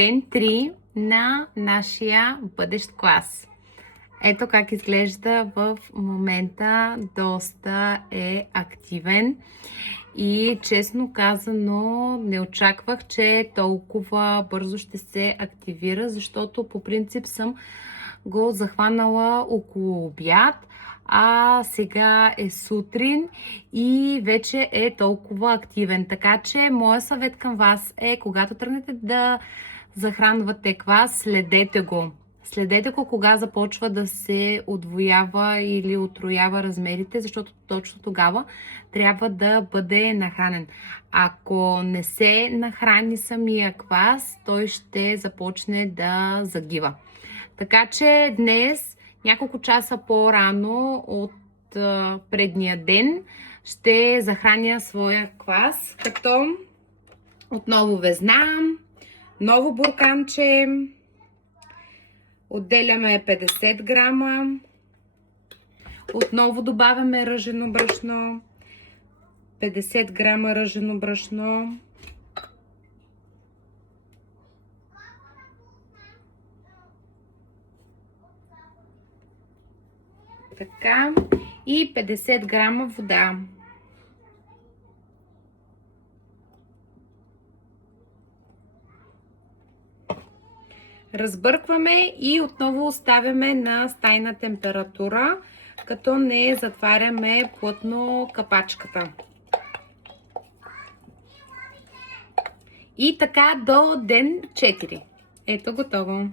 Ден 3 на нашия бъдещ клас. Ето как изглежда в момента. Доста е активен и честно казано не очаквах, че толкова бързо ще се активира, защото по принцип съм го захванала около обяд, а сега е сутрин и вече е толкова активен. Така че моят съвет към вас е, когато тръгнете да захранвате квас, следете го. Следете го кога започва да се удвоява или утроява размерите, защото точно тогава трябва да бъде нахранен. Ако не се нахрани самия квас, той ще започне да загива. Така че днес, няколко часа по-рано от предния ден, ще захраня своя квас, като отново везна, ново бурканче, отделяме 50 грама, отново добавяме ръжено брашно, 50 грама ръжено брашно, така, и 50 грама вода. Разбъркваме и отново оставяме на стайна температура, като не затваряме плътно капачката. И така до ден 4. Ето, готово.